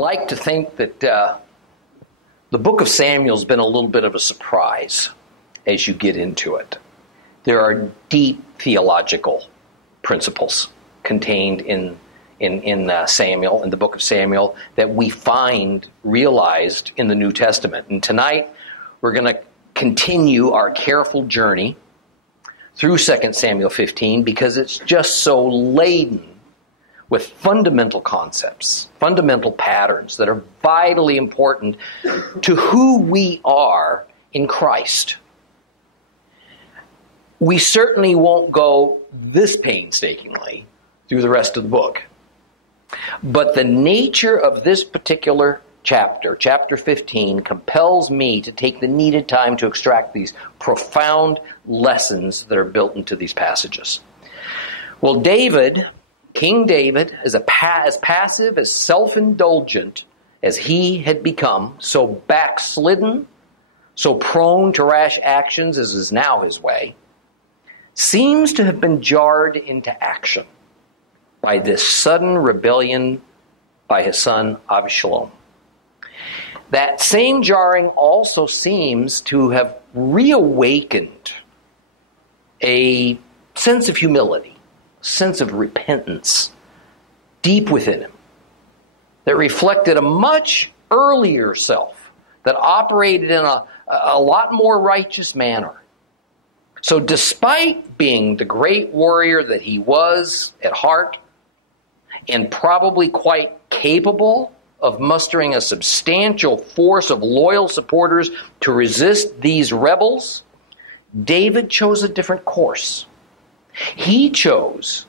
like to think that the book of Samuel's been a little bit of a surprise as you get into it. There are deep theological principles contained in Samuel, in the book of Samuel, that we find realized in the New Testament. And tonight, we're going to continue our careful journey through 2 Samuel 15 because it's just so laden with fundamental concepts, fundamental patterns that are vitally important to who we are in Christ. We certainly won't go this painstakingly through the rest of the book. But the nature of this particular chapter, chapter 15, compels me to take the needed time to extract these profound lessons that are built into these passages. Well, David, King David, as passive, as self-indulgent as he had become, so backslidden, so prone to rash actions as is now his way, seems to have been jarred into action by this sudden rebellion by his son Avishalom. That same jarring also seems to have reawakened a sense of humility, a sense of repentance deep within him that reflected a much earlier self that operated in a lot more righteous manner. So despite being the great warrior that he was at heart, and probably quite capable of mustering a substantial force of loyal supporters to resist these rebels, David chose a different course. He chose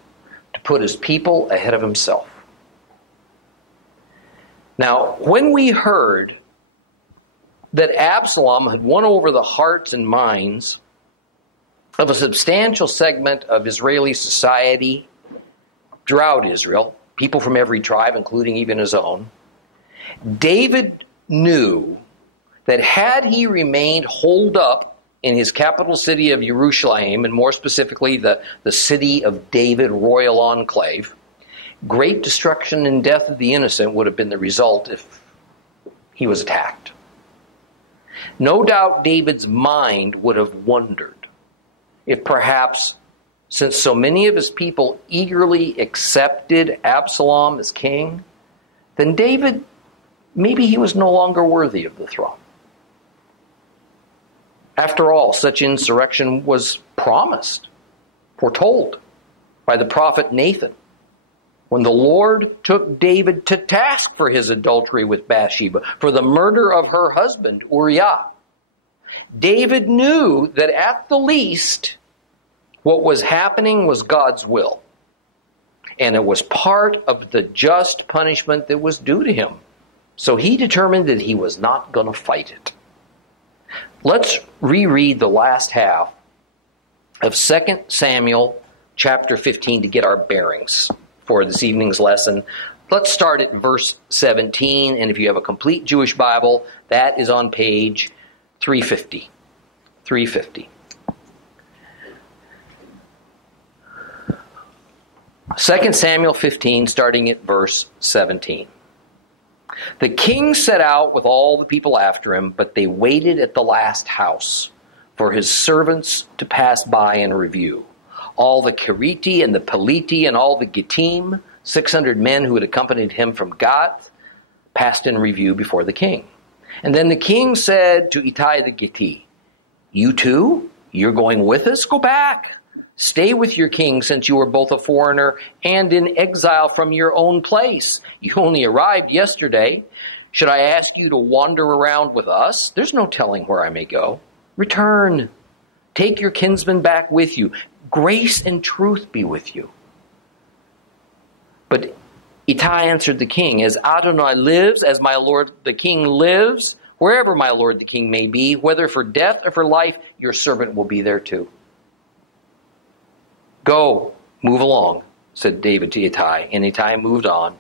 to put his people ahead of himself. Now, when we heard that Absalom had won over the hearts and minds of a substantial segment of Israeli society throughout Israel, people from every tribe, including even his own, David knew that had he remained holed up in his capital city of Jerusalem, and more specifically the city of David royal enclave, great destruction and death of the innocent would have been the result if he was attacked. No doubt David's mind would have wondered if perhaps, since so many of his people eagerly accepted Absalom as king, then David, maybe he was no longer worthy of the throne. After all, such insurrection was promised, foretold by the prophet Nathan, when the Lord took David to task for his adultery with Bathsheba, for the murder of her husband, Uriah. David knew that at the least, what was happening was God's will. And it was part of the just punishment that was due to him. So he determined that he was not going to fight it. Let's reread the last half of 2 Samuel chapter 15 to get our bearings for this evening's lesson. Let's start at verse 17, and if you have a complete Jewish Bible, that is on page 350. 350. 2 Samuel 15, starting at verse 17. The king set out with all the people after him, but they waited at the last house for his servants to pass by and review. All the Keriti and the Peliti and all the Gittim, 600 men who had accompanied him from Gath, passed in review before the king. And then the king said to Ittai the Gitti, "You too? You're going with us? Go back. Stay with your king, since you are both a foreigner and in exile from your own place. You only arrived yesterday. Should I ask you to wander around with us? There's no telling where I may go. Return. Take your kinsman back with you. Grace and truth be with you." But Ittai answered the king, "As Adonai lives, as my lord the king lives, wherever my lord the king may be, whether for death or for life, your servant will be there too." "Go, move along," said David to Ittai, and Ittai moved on,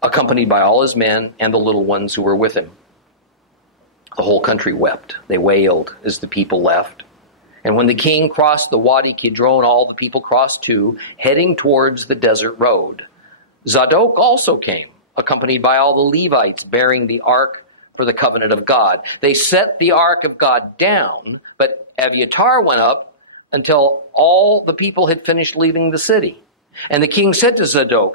accompanied by all his men and the little ones who were with him. The whole country wept. They wailed as the people left. And when the king crossed the Wadi Kidron, all the people crossed too, heading towards the desert road. Tzadok also came, accompanied by all the Levites bearing the ark for the covenant of God. They set the ark of God down, but Evyatar went up until all the people had finished leaving the city. And the king said to Tzadok,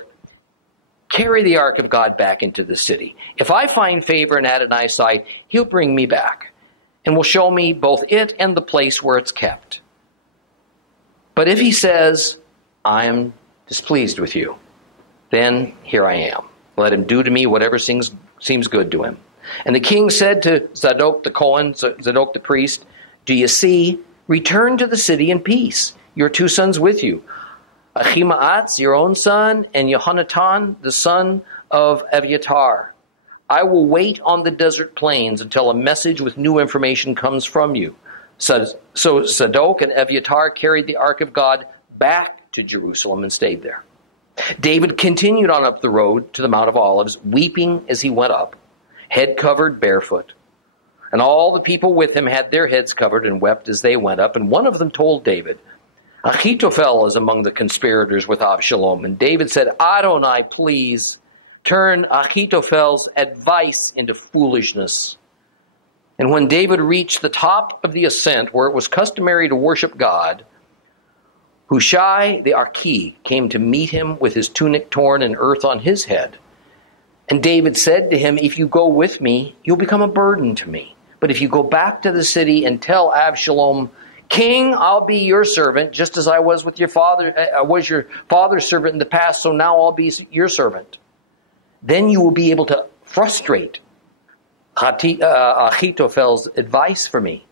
"Carry the ark of God back into the city. If I find favor in Adonai's sight, he'll bring me back and will show me both it and the place where it's kept. But if he says, I am displeased with you, then here I am. Let him do to me whatever seems good to him." And the king said to Tzadok the Kohen, Tzadok the priest, "Do you see? Return to the city in peace, your 2 sons with you, Ahimaatz, your own son, and Yehonatan, the son of Evyatar. I will wait on the desert plains until a message with new information comes from you." So Tzadok and Evyatar carried the ark of God back to Jerusalem and stayed there. David continued on up the road to the Mount of Olives, weeping as he went up, head covered, barefoot. And all the people with him had their heads covered and wept as they went up. And one of them told David, "Ahithophel is among the conspirators with Avishalom." And David said, "Adonai, please turn Ahithophel's advice into foolishness." And when David reached the top of the ascent where it was customary to worship God, Hushai the Archi came to meet him with his tunic torn and earth on his head. And David said to him, "If you go with me, you'll become a burden to me. But if you go back to the city and tell Avishalom, 'King, I'll be your servant, just as I was with your father. I was your father's servant in the past, so now I'll be your servant,' then you will be able to frustrate Ahithophel's advice for me.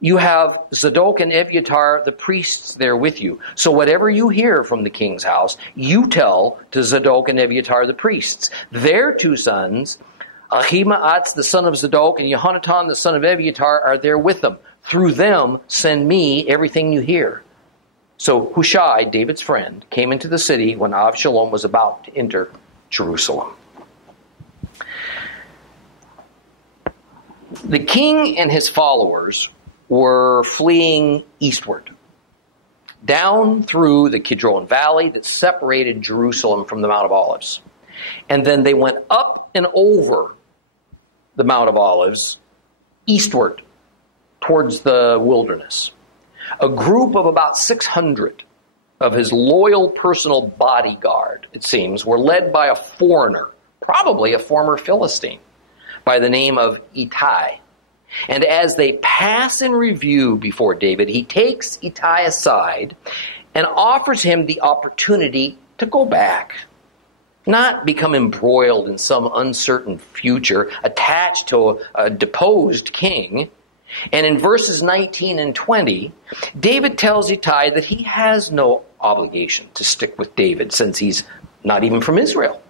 You have Tzadok and Evyatar, the priests, there with you. So whatever you hear from the king's house, you tell to Tzadok and Evyatar, the priests. Their 2 sons, Ahimaatz, the son of Tzadok, and Yehonatan, the son of Evyatar, are there with them. Through them, send me everything you hear." So Hushai, David's friend, came into the city when Avishalom was about to enter Jerusalem. The king and his followers were fleeing eastward, down through the Kidron Valley that separated Jerusalem from the Mount of Olives. And then they went up and over the Mount of Olives, eastward, towards the wilderness. A group of about 600 of his loyal personal bodyguard, it seems, were led by a foreigner, probably a former Philistine, by the name of Ittai. And as they pass in review before David, he takes Ittai aside and offers him the opportunity to go back, not become embroiled in some uncertain future, attached to a deposed king. And in verses 19 and 20, David tells Ittai that he has no obligation to stick with David since he's not even from Israel,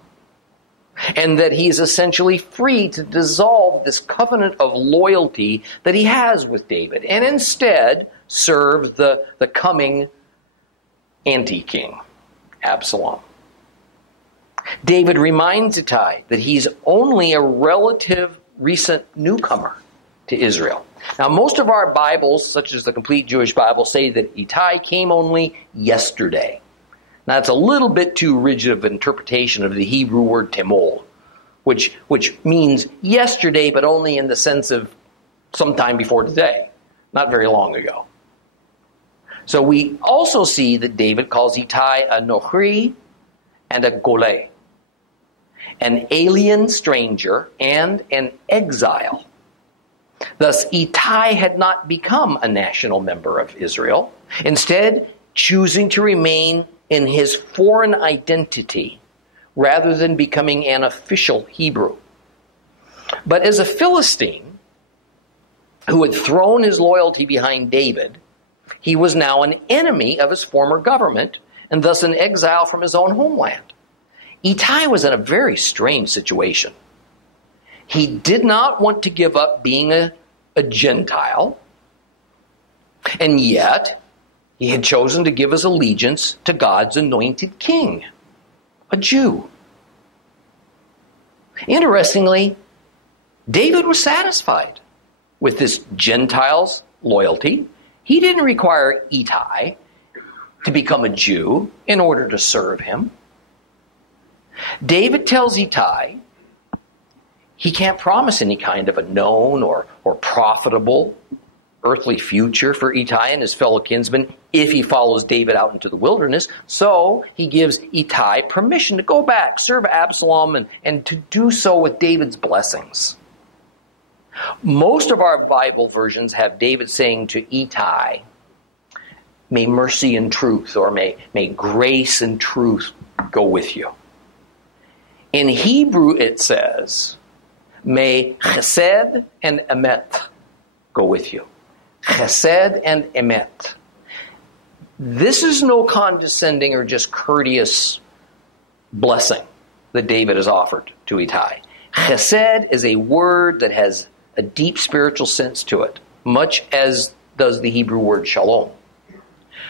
and that he is essentially free to dissolve this covenant of loyalty that he has with David, and instead serve the coming anti-king, Absalom. David reminds Ittai that he's only a relative recent newcomer to Israel. Now, most of our Bibles, such as the Complete Jewish Bible, say that Ittai came only yesterday. Now, it's a little bit too rigid of an interpretation of the Hebrew word temol, which means yesterday, but only in the sense of sometime before today, not very long ago. So we also see that David calls Ittai a nochri and a goleh, an alien stranger and an exile. Thus, Ittai had not become a national member of Israel, instead choosing to remain in his foreign identity rather than becoming an official Hebrew. But as a Philistine who had thrown his loyalty behind David, he was now an enemy of his former government and thus an exile from his own homeland. Ittai was in a very strange situation. He did not want to give up being a Gentile, and yet he had chosen to give his allegiance to God's anointed king, a Jew. Interestingly, David was satisfied with this Gentile's loyalty. He didn't require Ittai to become a Jew in order to serve him. David tells Ittai he can't promise any kind of a known or profitable earthly future for Ittai and his fellow kinsmen if he follows David out into the wilderness. So he gives Ittai permission to go back, serve Avishalom, and to do so with David's blessings. Most of our Bible versions have David saying to Ittai, may mercy and truth, or may grace and truth go with you. In Hebrew it says, may chesed and emet go with you. Chesed and emet. This is no condescending or just courteous blessing that David has offered to Ittai. Chesed is a word that has a deep spiritual sense to it, much as does the Hebrew word shalom.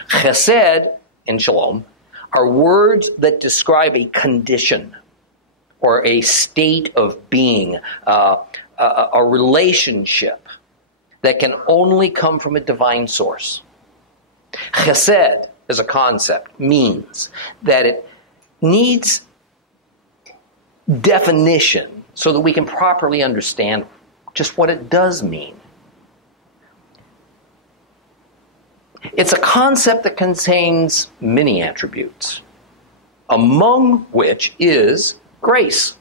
Chesed and shalom are words that describe a condition or a state of being, a relationship that can only come from a divine source. Chesed as a concept means that it needs definition so that we can properly understand just what it does mean. It's a concept that contains many attributes, among which is grace.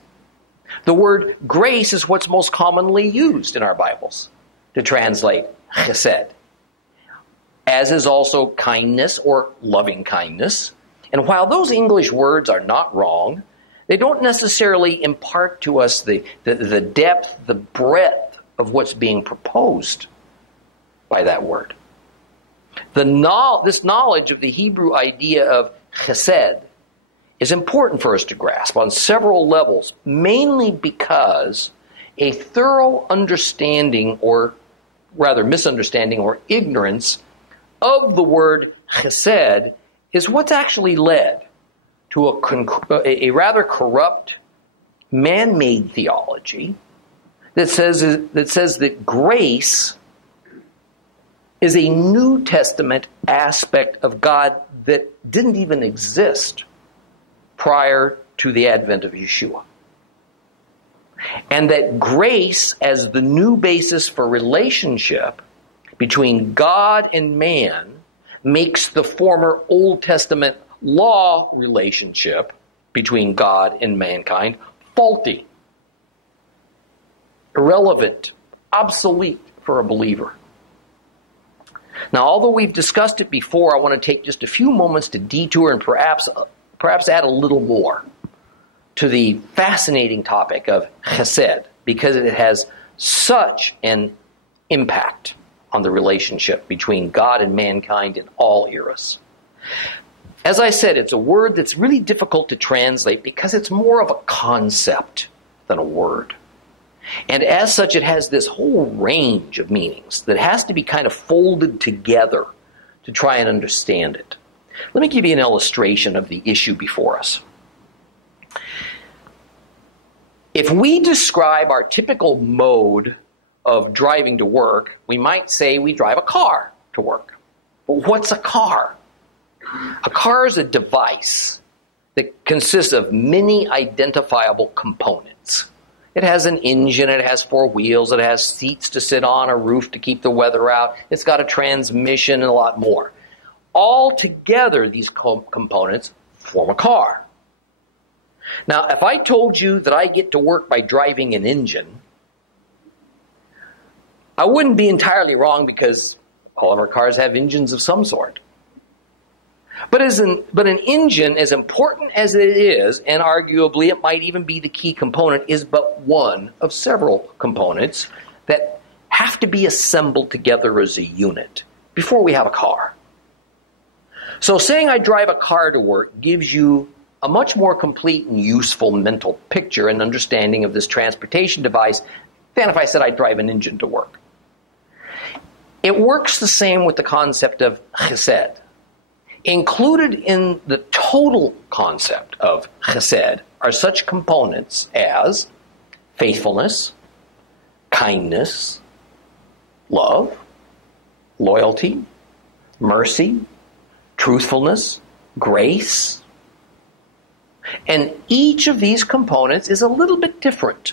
The word grace is what's most commonly used in our Bibles to translate chesed, as is also kindness or loving kindness. And while those English words are not wrong, they don't necessarily impart to us the depth, the breadth of what's being proposed by that word. This knowledge of the Hebrew idea of chesed is important for us to grasp on several levels, mainly because a thorough understanding, or rather misunderstanding or ignorance of the word chesed is what's actually led to a rather corrupt, man-made theology that says that grace is a New Testament aspect of God that didn't even exist prior to the advent of Yeshua. And that grace as the new basis for relationship between God and man makes the former Old Testament law relationship between God and mankind faulty, irrelevant, obsolete for a believer. Now, although we've discussed it before, I want to take just a few moments to detour and perhaps add a little more to the fascinating topic of chesed, because it has such an impact on the relationship between God and mankind in all eras. As I said, it's a word that's really difficult to translate because it's more of a concept than a word. And as such, it has this whole range of meanings that has to be kind of folded together to try and understand it. Let me give you an illustration of the issue before us. If we describe our typical mode of driving to work, we might say we drive a car to work. But what's a car? A car is a device that consists of many identifiable components. It has an engine, it has four wheels, it has seats to sit on, a roof to keep the weather out, it's got a transmission, and a lot more. All together, these components form a car. Now, if I told you that I get to work by driving an engine, I wouldn't be entirely wrong because all of our cars have engines of some sort. But an engine, as important as it is, and arguably it might even be the key component, is but one of several components that have to be assembled together as a unit before we have a car. So saying I drive a car to work gives you a much more complete and useful mental picture and understanding of this transportation device than if I said I drive an engine to work. It works the same with the concept of chesed. Included in the total concept of chesed are such components as faithfulness, kindness, love, loyalty, mercy, truthfulness, grace. And each of these components is a little bit different.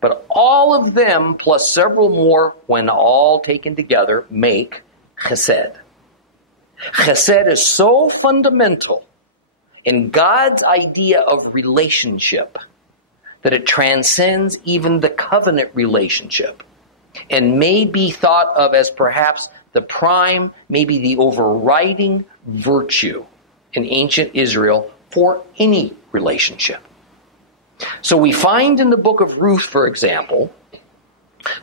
But all of them, plus several more, when all taken together, make chesed. Chesed is so fundamental in God's idea of relationship that it transcends even the covenant relationship and may be thought of as perhaps the prime, maybe the overriding virtue in ancient Israel for any relationship. So we find in the book of Ruth, for example,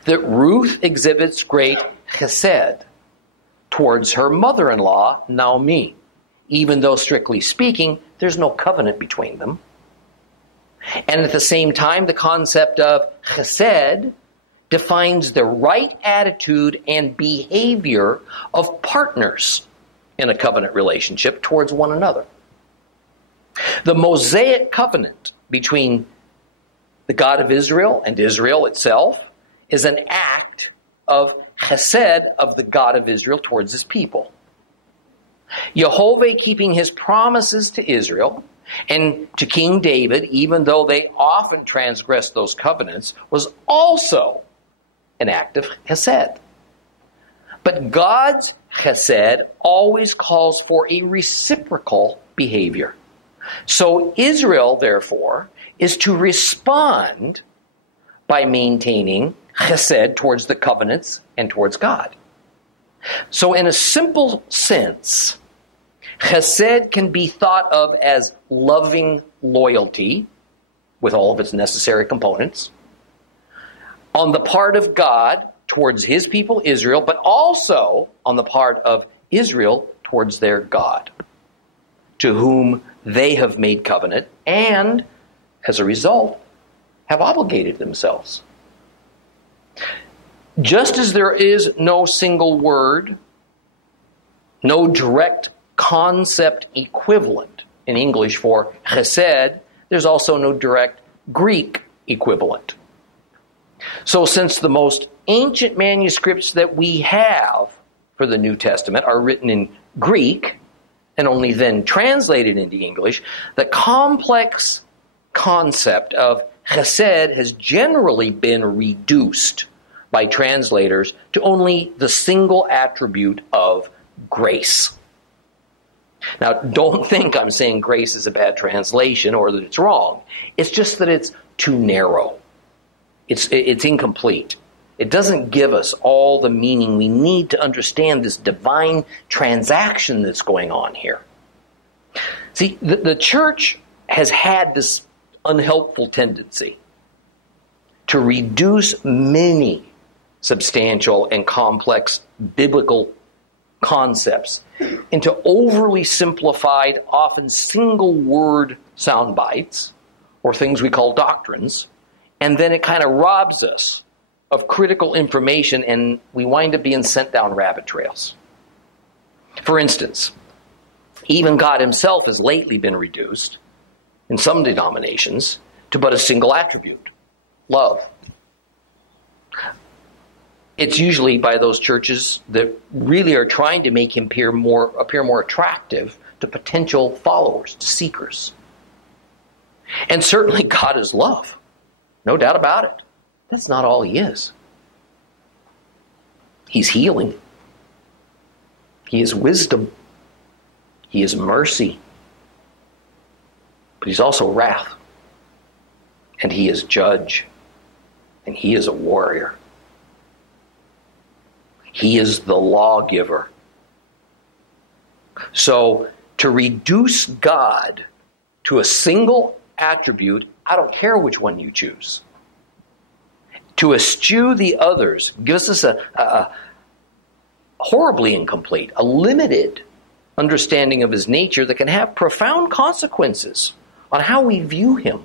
that Ruth exhibits great chesed towards her mother-in-law, Naomi, even though strictly speaking, there's no covenant between them. And at the same time, the concept of chesed defines the right attitude and behavior of partners in a covenant relationship towards one another. The Mosaic covenant between the God of Israel and Israel itself is an act of chesed of the God of Israel towards his people. Jehovah keeping his promises to Israel and to King David, even though they often transgressed those covenants, was also an act of chesed. But God's chesed always calls for a reciprocal behavior. So Israel, therefore, is to respond by maintaining chesed towards the covenants and towards God. So in a simple sense, chesed can be thought of as loving loyalty, with all of its necessary components, on the part of God towards his people Israel, but also on the part of Israel towards their God, to whom they have made covenant and, as a result, have obligated themselves. Just as there is no single word, no direct concept equivalent in English for chesed, there's also no direct Greek equivalent. So since the most ancient manuscripts that we have for the New Testament are written in Greek and only then translated into English, the complex concept of chesed has generally been reduced by translators to only the single attribute of grace. Now, don't think I'm saying grace is a bad translation or that it's wrong. It's just that it's too narrow. It's incomplete. It doesn't give us all the meaning we need to understand this divine transaction that's going on here. See, the church has had this unhelpful tendency to reduce many substantial and complex biblical concepts into overly simplified, often single-word sound bites, or things we call doctrines, and then it kind of robs us of critical information, and we wind up being sent down rabbit trails. For instance, even God himself has lately been reduced, in some denominations, to but a single attribute: love. It's usually by those churches that really are trying to make him appear more attractive to potential followers, to seekers. And certainly God is love. No doubt about it. That's not all he is. He's healing. He is wisdom. He is mercy. But he's also wrath. And he is judge. And he is a warrior. He is the lawgiver. So to reduce God to a single attribute, I don't care which one you choose. To eschew the others gives us a horribly incomplete, a limited understanding of his nature that can have profound consequences on how we view him,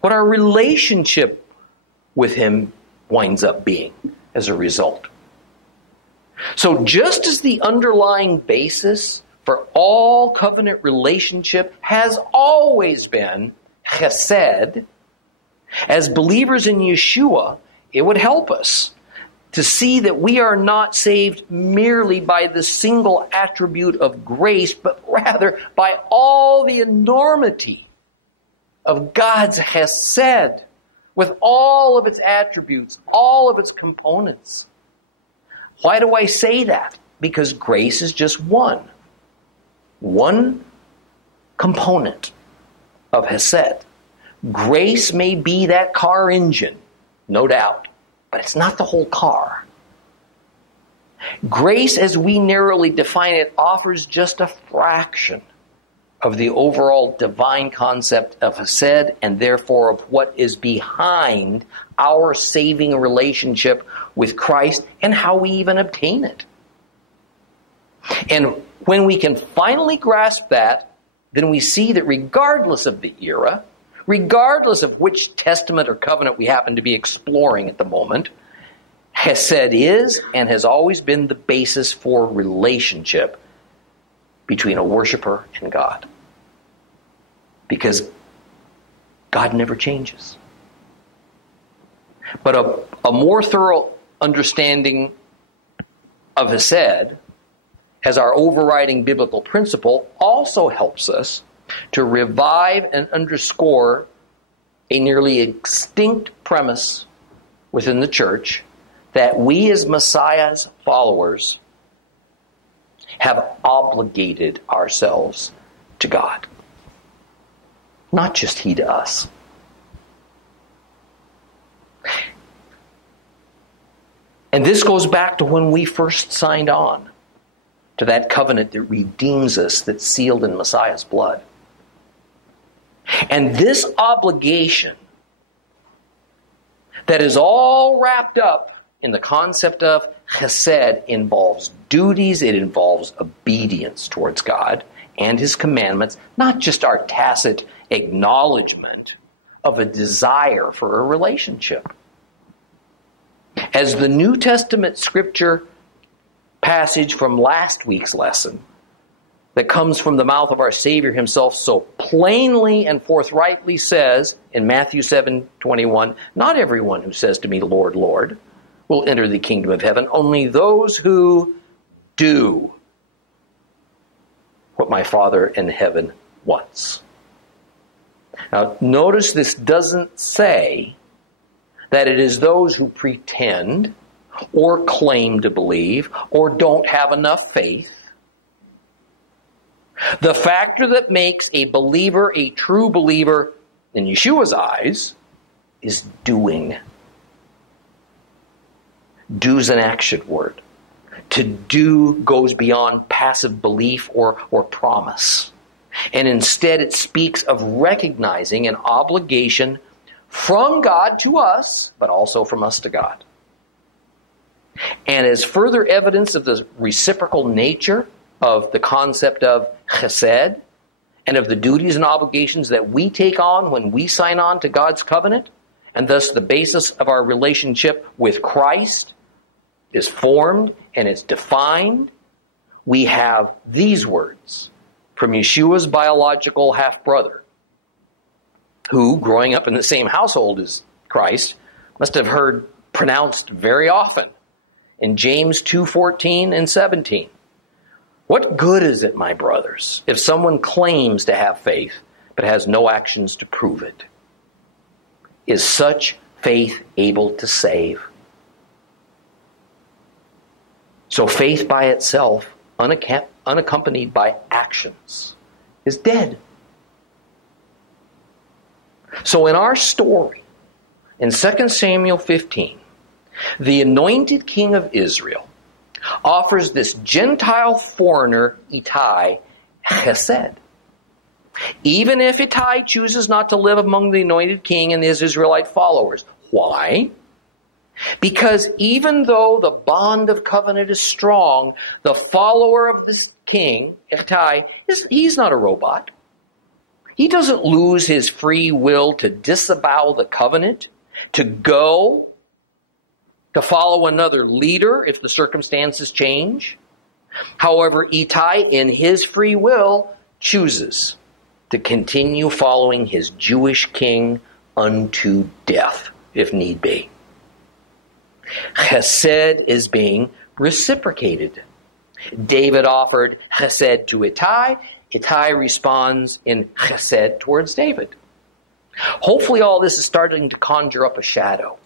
what our relationship with him winds up being as a result. So just as the underlying basis for all covenant relationship has always been chesed, as believers in Yeshua, it would help us to see that we are not saved merely by the single attribute of grace, but rather by all the enormity of God's chesed, with all of its attributes, all of its components. Why do I say that? Because grace is just one component of chesed. Grace may be that car engine, no doubt, but it's not the whole car. Grace, as we narrowly define it, offers just a fraction of the overall divine concept of chesed, and therefore of what is behind our saving relationship with Christ and how we even obtain it. And when we can finally grasp that, then we see that regardless of the era, regardless of which testament or covenant we happen to be exploring at the moment, chesed is and has always been the basis for relationship between a worshiper and God. Because God never changes. But a more thorough understanding of chesed as our overriding biblical principle also helps us to revive and underscore a nearly extinct premise within the church that we as Messiah's followers have obligated ourselves to God. Not just He to us. And this goes back to when we first signed on to that covenant that redeems us, that's sealed in Messiah's blood. And this obligation that is all wrapped up in the concept of chesed involves duties, it involves obedience towards God and His commandments, not just our tacit acknowledgement of a desire for a relationship. As the New Testament scripture passage from last week's lesson that comes from the mouth of our Savior Himself so plainly and forthrightly says in Matthew 7:21, "Not everyone who says to me, 'Lord, Lord,' will enter the kingdom of heaven, only those who do what my Father in heaven wants." Now, notice this doesn't say that it is those who pretend or claim to believe or don't have enough faith. The factor that makes a believer a true believer in Yeshua's eyes is doing. Do's an action word. To do goes beyond passive belief or promise. And instead it speaks of recognizing an obligation from God to us, but also from us to God. And as further evidence of the reciprocal nature of the concept of chesed and of the duties and obligations that we take on when we sign on to God's covenant, and thus the basis of our relationship with Christ is formed and is defined, we have these words from Yeshua's biological half-brother, who, growing up in the same household as Christ, must have heard pronounced very often in James 2:14 and 17. "What good is it, my brothers, if someone claims to have faith but has no actions to prove it? Is such faith able to save?" So faith by itself, unaccompanied by actions, is dead. So in our story, in 2 Samuel 15, the anointed king of Israel offers this Gentile foreigner, Ittai, chesed. Even if Ittai chooses not to live among the anointed king and his Israelite followers. Why? Because even though the bond of covenant is strong, the follower of this king, Ittai, he's not a robot. He doesn't lose his free will to disavow the covenant, to go, to follow another leader if the circumstances change. However, Ittai, in his free will, chooses to continue following his Jewish king unto death, if need be. Chesed is being reciprocated. David offered chesed to Ittai. Ittai responds in chesed towards David. Hopefully all this is starting to conjure up a shadow,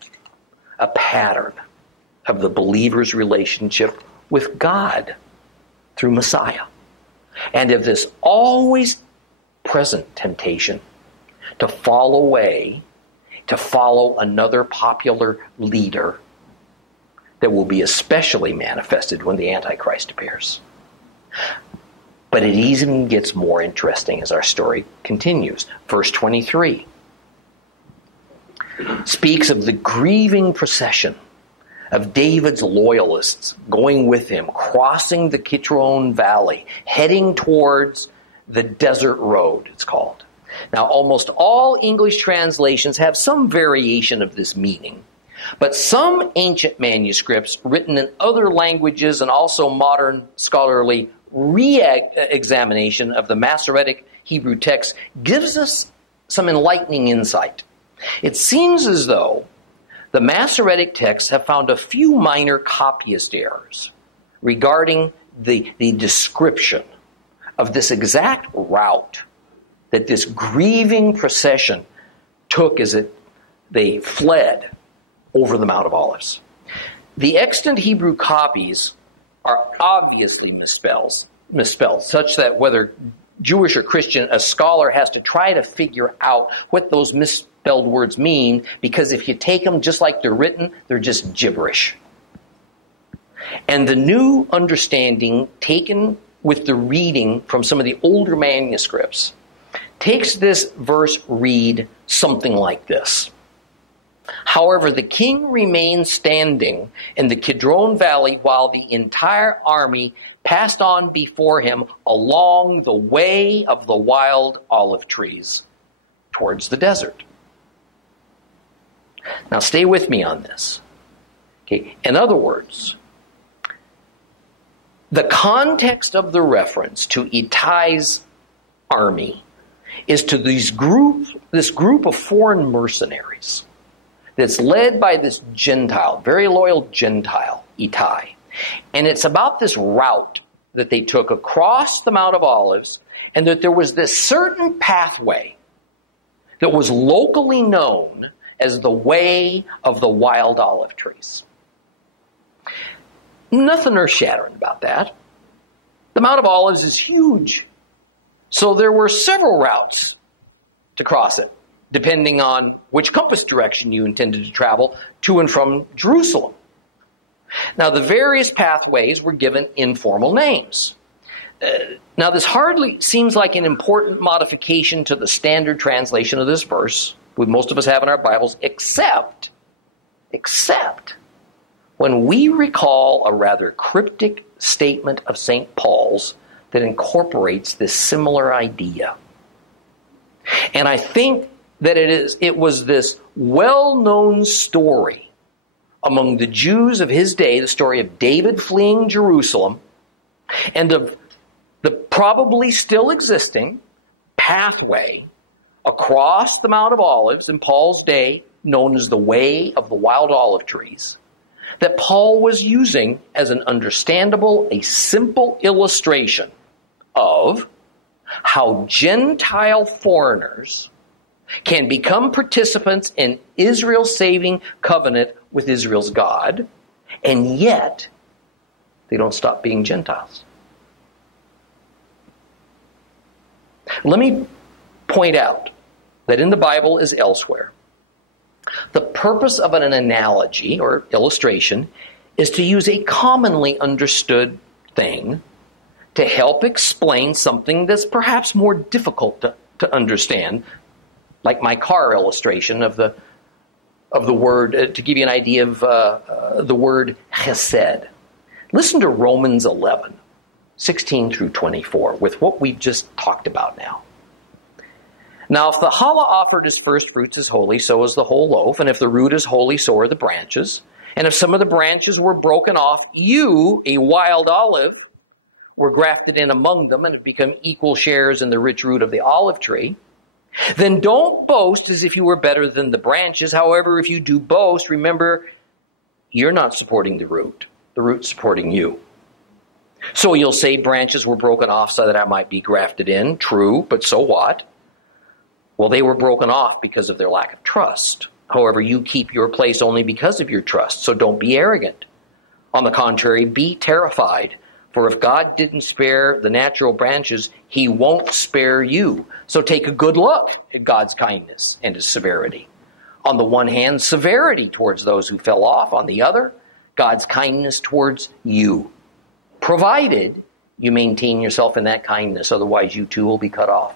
a pattern of the believer's relationship with God through Messiah. And of this always present temptation to fall away, to follow another popular leader that will be especially manifested when the Antichrist appears. But it even gets more interesting as our story continues. Verse 23 speaks of the grieving procession of David's loyalists going with him, crossing the Kidron Valley, heading towards the desert road, it's called. Now, almost all English translations have some variation of this meaning, but some ancient manuscripts written in other languages and also modern scholarly re-examination of the Masoretic Hebrew text gives us some enlightening insight. It seems as though the Masoretic texts have found a few minor copyist errors regarding the description of this exact route that this grieving procession took as they fled over the Mount of Olives. The extant Hebrew copies are obviously misspelled, such that whether Jewish or Christian, a scholar has to try to figure out what those misspelled words mean, because if you take them just like they're written, they're just gibberish. And the new understanding, taken with the reading from some of the older manuscripts, takes this verse read something like this. However, the king remained standing in the Kidron Valley while the entire army passed on before him along the way of the wild olive trees towards the desert. Now stay with me on this. Okay. In other words, the context of the reference to Ittai's army is to this group of foreign mercenaries that's led by this Gentile, very loyal Gentile, Ittai. And it's about this route that they took across the Mount of Olives, and that there was this certain pathway that was locally known as the way of the wild olive trees. Nothing earth-shattering about that. The Mount of Olives is huge. So there were several routes to cross it, depending on which compass direction you intended to travel to and from Jerusalem. Now, the various pathways were given informal names. Now, this hardly seems like an important modification to the standard translation of this verse, which most of us have in our Bibles, except when we recall a rather cryptic statement of St. Paul's that incorporates this similar idea. And I think that it was this well-known story among the Jews of his day, the story of David fleeing Jerusalem, and of the probably still existing pathway across the Mount of Olives in Paul's day, known as the way of the wild olive trees, that Paul was using as an understandable, a simple illustration of how Gentile foreigners can become participants in Israel's saving covenant with Israel's God, and yet they don't stop being Gentiles. Let me point out that in the Bible as elsewhere, the purpose of an analogy or illustration is to use a commonly understood thing to help explain something that's perhaps more difficult to understand, like my car illustration of the word, to give you an idea of the word chesed. Listen to Romans 11, 16 through 24, with what we've just talked about now. Now, if the challah offered as first fruits is holy, so is the whole loaf. And if the root is holy, so are the branches. And if some of the branches were broken off, you, a wild olive, were grafted in among them and have become equal shares in the rich root of the olive tree. Then don't boast as if you were better than the branches. However, if you do boast, remember you're not supporting the root's supporting you. So you'll say branches were broken off so that I might be grafted in. True, but so what? Well, they were broken off because of their lack of trust. However, you keep your place only because of your trust, so don't be arrogant. On the contrary, be terrified, for if God didn't spare the natural branches, he won't spare you. So take a good look at God's kindness and his severity. On the one hand, severity towards those who fell off. On the other, God's kindness towards you, provided you maintain yourself in that kindness, otherwise you too will be cut off.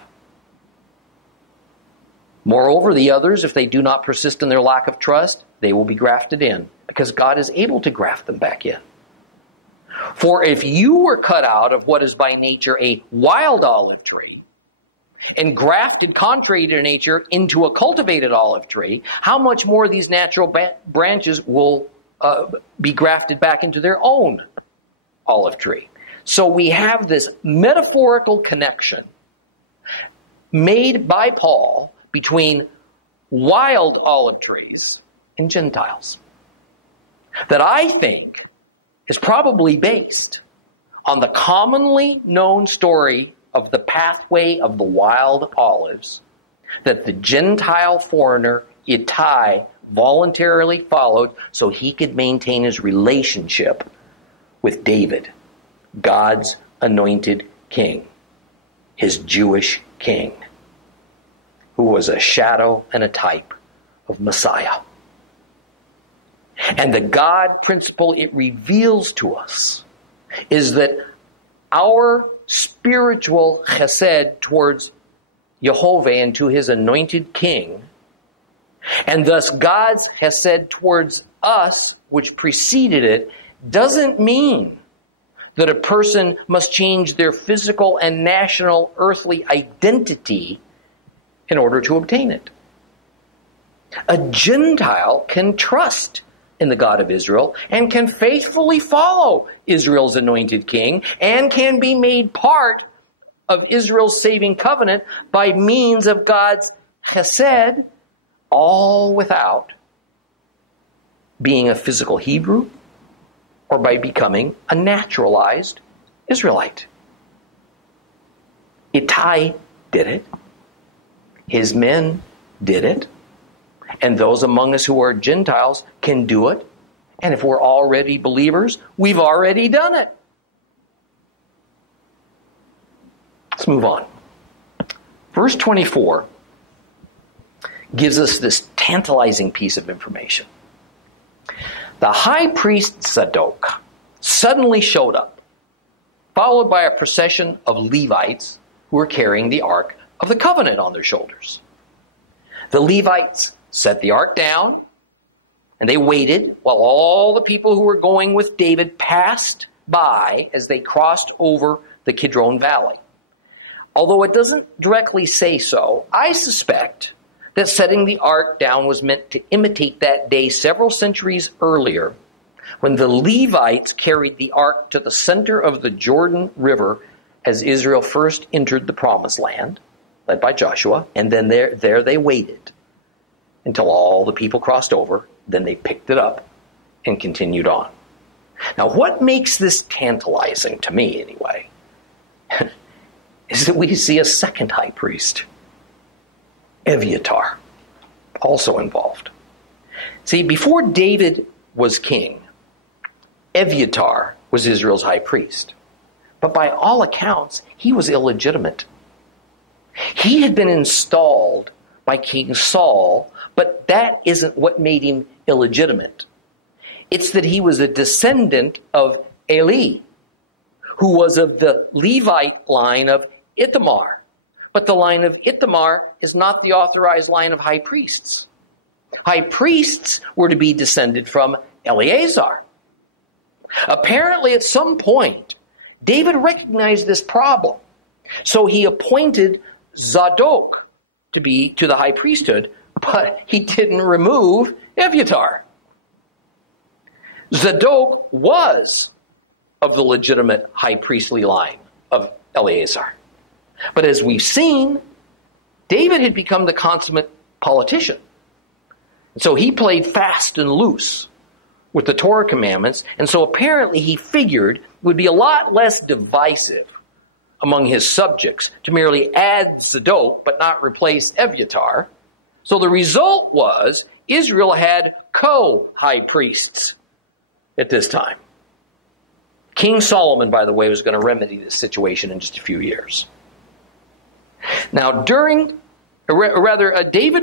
Moreover, the others, if they do not persist in their lack of trust, they will be grafted in, because God is able to graft them back in. For if you were cut out of what is by nature a wild olive tree, and grafted contrary to nature into a cultivated olive tree, how much more these natural branches will be grafted back into their own olive tree. So we have this metaphorical connection made by Paul between wild olive trees and Gentiles that I think is probably based on the commonly known story of the pathway of the wild olives that the Gentile foreigner Ittai voluntarily followed so he could maintain his relationship with David, God's anointed king, his Jewish king, who was a shadow and a type of Messiah. And the God principle it reveals to us is that our spiritual chesed towards Jehovah and to his anointed king, and thus God's chesed towards us, which preceded it, doesn't mean that a person must change their physical and national earthly identity in order to obtain it. A Gentile can trust in the God of Israel and can faithfully follow Israel's anointed king and can be made part of Israel's saving covenant by means of God's chesed, all without being a physical Hebrew or by becoming a naturalized Israelite. Ittai did it. His men did it. And those among us who are Gentiles can do it. And if we're already believers, we've already done it. Let's move on. Verse 24 gives us this tantalizing piece of information. The high priest Tzadok suddenly showed up, followed by a procession of Levites who were carrying the Ark of the Covenant on their shoulders. The Levites set the ark down, and they waited while all the people who were going with David passed by as they crossed over the Kidron Valley. Although it doesn't directly say so, I suspect that setting the ark down was meant to imitate that day several centuries earlier when the Levites carried the ark to the center of the Jordan River as Israel first entered the Promised Land, led by Joshua, and then there they waited until all the people crossed over. Then they picked it up and continued on. Now, what makes this tantalizing, to me anyway, is that we see a second high priest, Evyatar, also involved. See, before David was king, Evyatar was Israel's high priest. But by all accounts, he was illegitimate. He had been installed by King Saul, but that isn't what made him illegitimate. It's that he was a descendant of Eli, who was of the Levite line of Ithamar. But the line of Ithamar is not the authorized line of high priests. High priests were to be descended from Eleazar. Apparently, at some point, David recognized this problem. So he appointed Tzadok to the high priesthood, but he didn't remove Evyatar. Tzadok was of the legitimate high priestly line of Eleazar. But as we've seen, David had become the consummate politician. So he played fast and loose with the Torah commandments, and so apparently he figured it would be a lot less divisive among his subjects to merely add Tzadok but not replace Evyatar. So the result was Israel had co-high priests at this time. King Solomon, by the way, was going to remedy this situation in just a few years. Now, David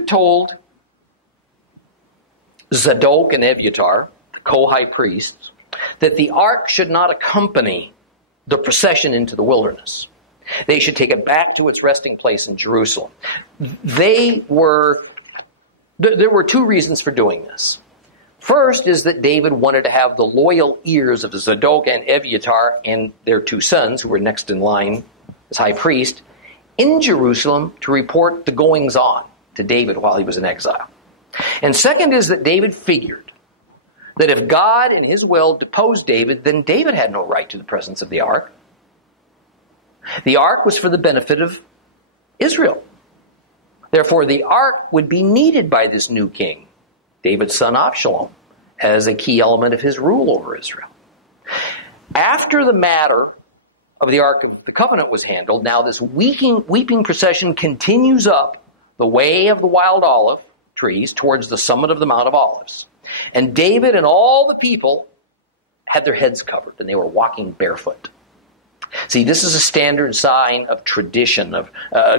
told Tzadok and Evyatar, the co-high priests, that the ark should not accompany the procession into the wilderness. They should take it back to its resting place in Jerusalem. There were two reasons for doing this. First is that David wanted to have the loyal ears of Tzadok and Evyatar and their two sons, who were next in line as high priest, in Jerusalem to report the goings-on to David while he was in exile. And second is that David figured that if God in his will deposed David, then David had no right to the presence of the ark. The ark was for the benefit of Israel. Therefore, the ark would be needed by this new king, David's son Avishalom, as a key element of his rule over Israel. After the matter of the Ark of the Covenant was handled, now this weeping procession continues up the way of the wild olive trees towards the summit of the Mount of Olives. And David and all the people had their heads covered, and they were walking barefoot. See, this is a standard sign of tradition, of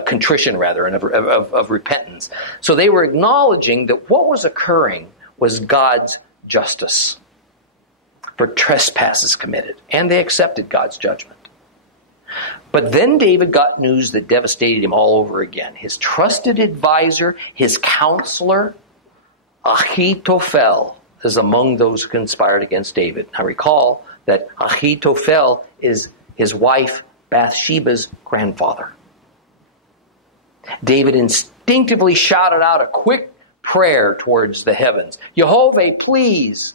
contrition rather, and of repentance. So they were acknowledging that what was occurring was God's justice for trespasses committed, and they accepted God's judgment. But then David got news that devastated him all over again. His trusted advisor, his counselor, Ahitophel, is among those who conspired against David. Now recall that Ahitophel is his wife Bathsheba's grandfather. David instinctively shouted out a quick prayer towards the heavens. Jehovah, please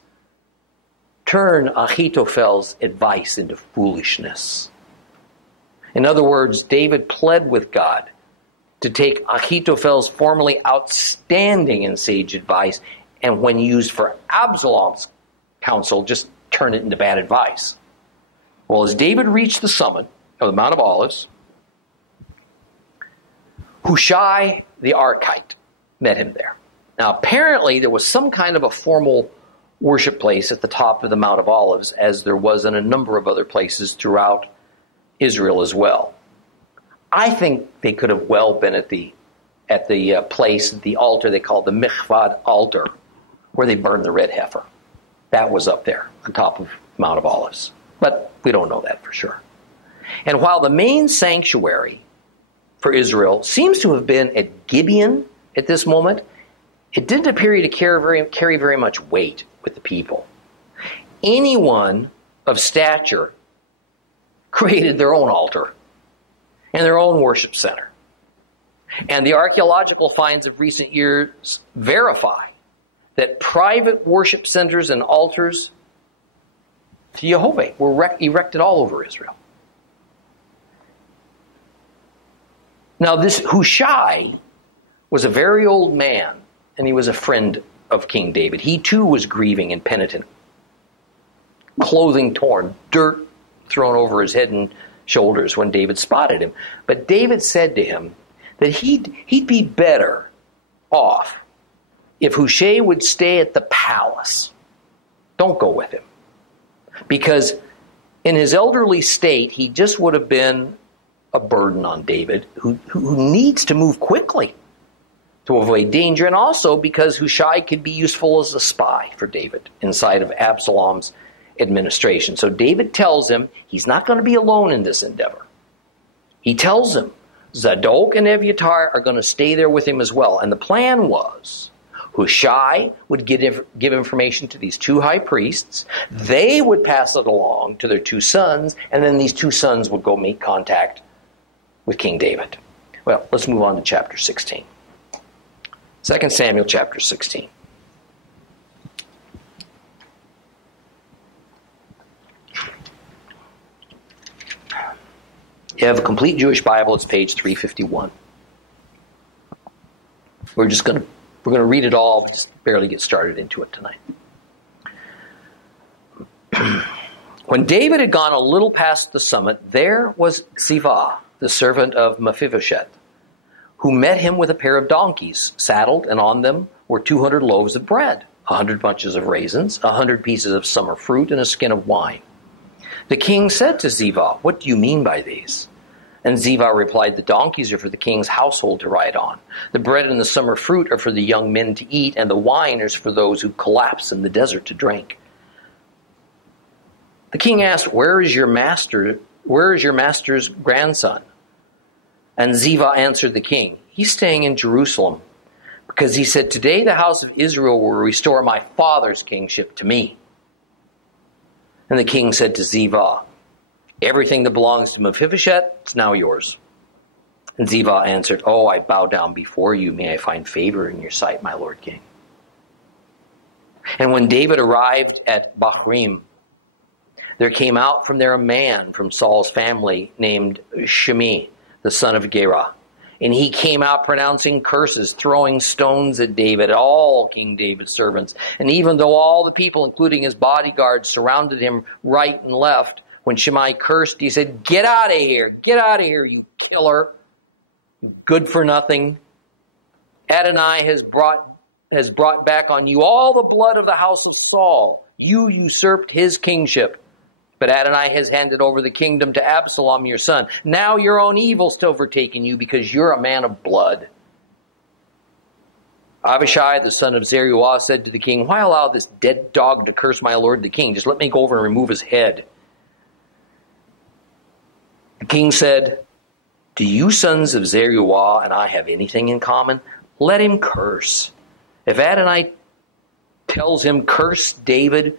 turn Ahitophel's advice into foolishness. In other words, David pled with God to take Ahitophel's formerly outstanding and sage advice, and when used for Absalom's counsel, just turn it into bad advice. Well, as David reached the summit of the Mount of Olives, Hushai the Archite met him there. Now, apparently, there was some kind of a formal worship place at the top of the Mount of Olives, as there was in a number of other places throughout Israel as well. I think they could have well been at the place, the altar they called the Mikvad altar, where they burned the red heifer. That was up there on top of Mount of Olives. But we don't know that for sure. And while the main sanctuary for Israel seems to have been at Gibeon at this moment, it didn't appear to carry very much weight with the people. Anyone of stature created their own altar and their own worship center. And the archaeological finds of recent years verify that private worship centers and altars to Jehovah were erected all over Israel. Now, this Hushai was a very old man, and he was a friend of King David. He too was grieving and penitent, clothing torn, dirt thrown over his head and shoulders when David spotted him. But David said to him that he'd be better off if Hushai would stay at the palace. Don't go with him. Because in his elderly state, he just would have been a burden on David, who needs to move quickly to avoid danger, and also because Hushai could be useful as a spy for David inside of Absalom's administration. So David tells him he's not going to be alone in this endeavor. He tells him Tzadok and Evyatar are going to stay there with him as well. And the plan was Hushai would give information to these two high priests. They would pass it along to their two sons, and then these two sons would go make contact with King David. Well, let's move on to chapter 16. 2 Samuel chapter 16. You have a complete Jewish Bible, it's page 351. We're going to read it all, but just barely get started into it tonight. When David had gone a little past the summit, there was Ziva, the servant of Mephibosheth, who met him with a pair of donkeys, saddled, and on them were 200 loaves of bread, 100 bunches of raisins, 100 pieces of summer fruit, and a skin of wine. The king said to Ziva, "What do you mean by these?" And Ziva replied, "The donkeys are for the king's household to ride on. The bread and the summer fruit are for the young men to eat, and the wine is for those who collapse in the desert to drink." The king asked, Where is your master's grandson?" And Ziva answered the king, "He's staying in Jerusalem, because he said, 'Today the house of Israel will restore my father's kingship to me.'" And the king said to Ziva, "Everything that belongs to Mephibosheth is now yours." And Ziva answered, "Oh, I bow down before you. May I find favor in your sight, my lord king." And when David arrived at Bahurim, there came out from there a man from Saul's family named Shimei, the son of Gera. And he came out pronouncing curses, throwing stones at David, all King David's servants. And even though all the people, including his bodyguards, surrounded him right and left, when Shimei cursed, he said, "Get out of here! Get out of here, you killer! You good for nothing! Adonai has brought back on you all the blood of the house of Saul. You usurped his kingship. But Adonai has handed over the kingdom to Avishalom, your son. Now your own evil's overtaken you because you're a man of blood." Abishai, the son of Zeruiah, said to the king, "Why allow this dead dog to curse my lord the king? Just let me go over and remove his head." The king said, "Do you sons of Zeruiah and I have anything in common? Let him curse. If Adonai tells him, 'Curse David,'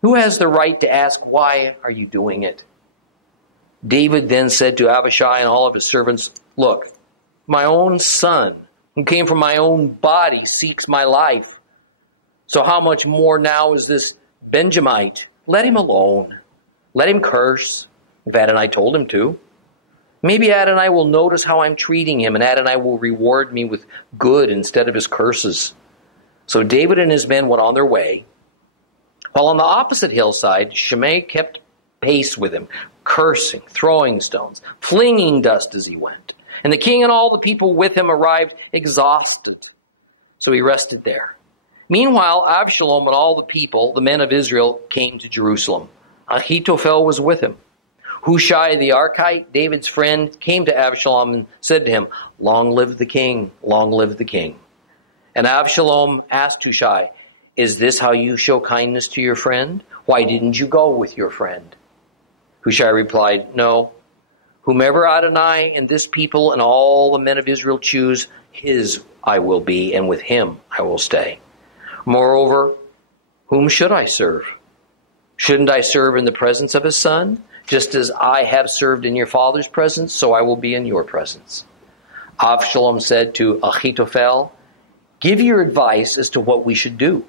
who has the right to ask, 'Why are you doing it?'" David then said to Abishai and all of his servants, "Look, my own son, who came from my own body, seeks my life. So how much more now is this Benjamite? Let him alone. Let him curse, if Adonai told him to. Maybe Adonai will notice how I'm treating him, and Adonai will reward me with good instead of his curses." So David and his men went on their way, while on the opposite hillside, Shimei kept pace with him, cursing, throwing stones, flinging dust as he went. And the king and all the people with him arrived exhausted. So he rested there. Meanwhile, Avishalom and all the people, the men of Israel, came to Jerusalem. Ahithophel was with him. Hushai the Archite, David's friend, came to Avishalom and said to him, "Long live the king, long live the king." And Avishalom asked Hushai, "Is this how you show kindness to your friend? Why didn't you go with your friend?" Hushai replied, "No. Whomever Adonai and this people and all the men of Israel choose, his I will be, and with him I will stay. Moreover, whom should I serve? Shouldn't I serve in the presence of his son? Just as I have served in your father's presence, so I will be in your presence." Avishalom said to Ahithophel, "Give your advice as to what we should do."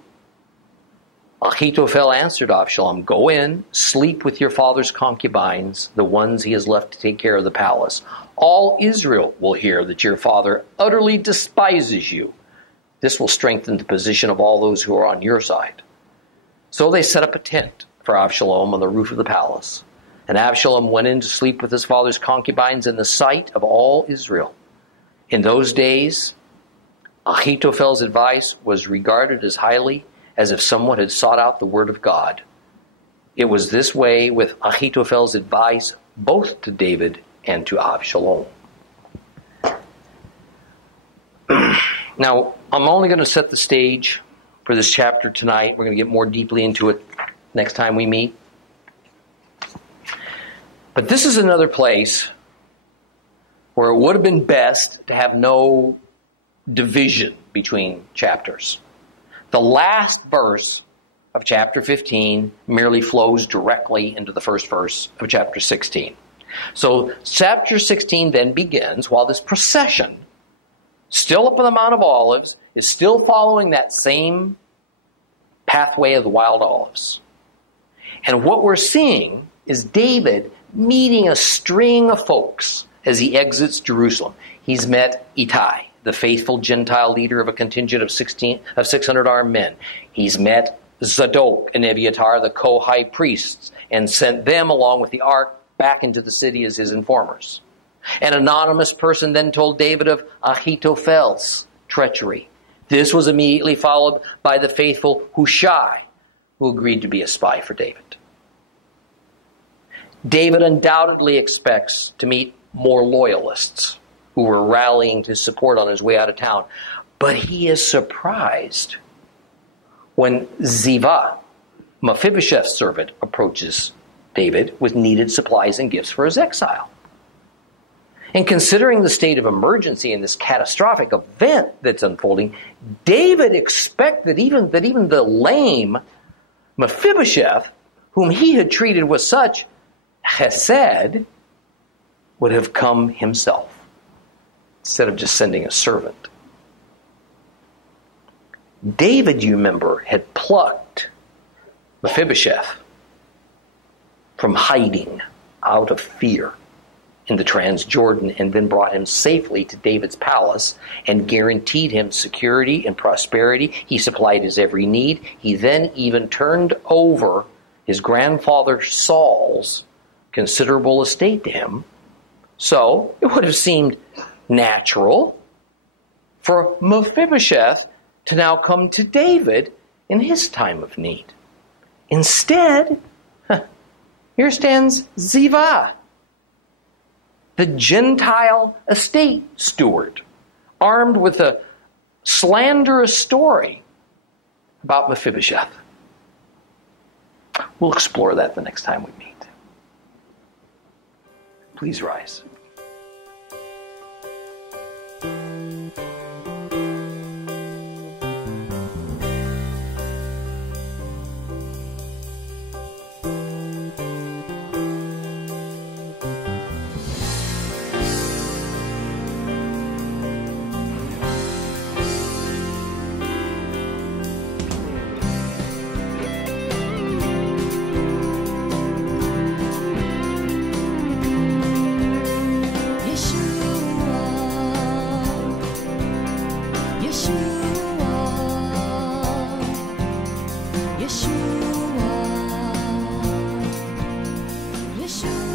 Ahithophel answered Avishalom, "Go in, sleep with your father's concubines, the ones he has left to take care of the palace. All Israel will hear that your father utterly despises you. This will strengthen the position of all those who are on your side." So they set up a tent for Avishalom on the roof of the palace. And Avishalom went in to sleep with his father's concubines in the sight of all Israel. In those days, Ahithophel's advice was regarded as highly as if someone had sought out the word of God. It was this way with Ahithophel's advice both to David and to Avishalom. Now, I'm only going to set the stage for this chapter tonight. We're going to get more deeply into it next time we meet. But this is another place where it would have been best to have no division between chapters. The last verse of chapter 15 merely flows directly into the first verse of chapter 16. So chapter 16 then begins while this procession, still up on the Mount of Olives, is still following that same pathway of the wild olives. And what we're seeing is David meeting a string of folks as he exits Jerusalem. He's met Ittai, the faithful Gentile leader of a contingent of 600 armed men. He's met Tzadok and Evyatar, the co-high priests, and sent them along with the ark back into the city as his informers. An anonymous person then told David of Ahithophel's treachery. This was immediately followed by the faithful Hushai, who agreed to be a spy for David. David undoubtedly expects to meet more loyalists who were rallying to support on his way out of town. But he is surprised when Ziva, Mephibosheth's servant, approaches David with needed supplies and gifts for his exile. And considering the state of emergency and this catastrophic event that's unfolding, David expected that even the lame Mephibosheth, whom he had treated with such chesed, would have come himself instead of just sending a servant. David, you remember, had plucked Mephibosheth from hiding out of fear in the Transjordan, and then brought him safely to David's palace and guaranteed him security and prosperity. He supplied his every need. He then even turned over his grandfather Saul's considerable estate to him. So it would have seemed natural for Mephibosheth to now come to David in his time of need. Instead, here stands Ziva, the Gentile estate steward, armed with a slanderous story about Mephibosheth. We'll explore that the next time we meet. Please rise. Yeshua.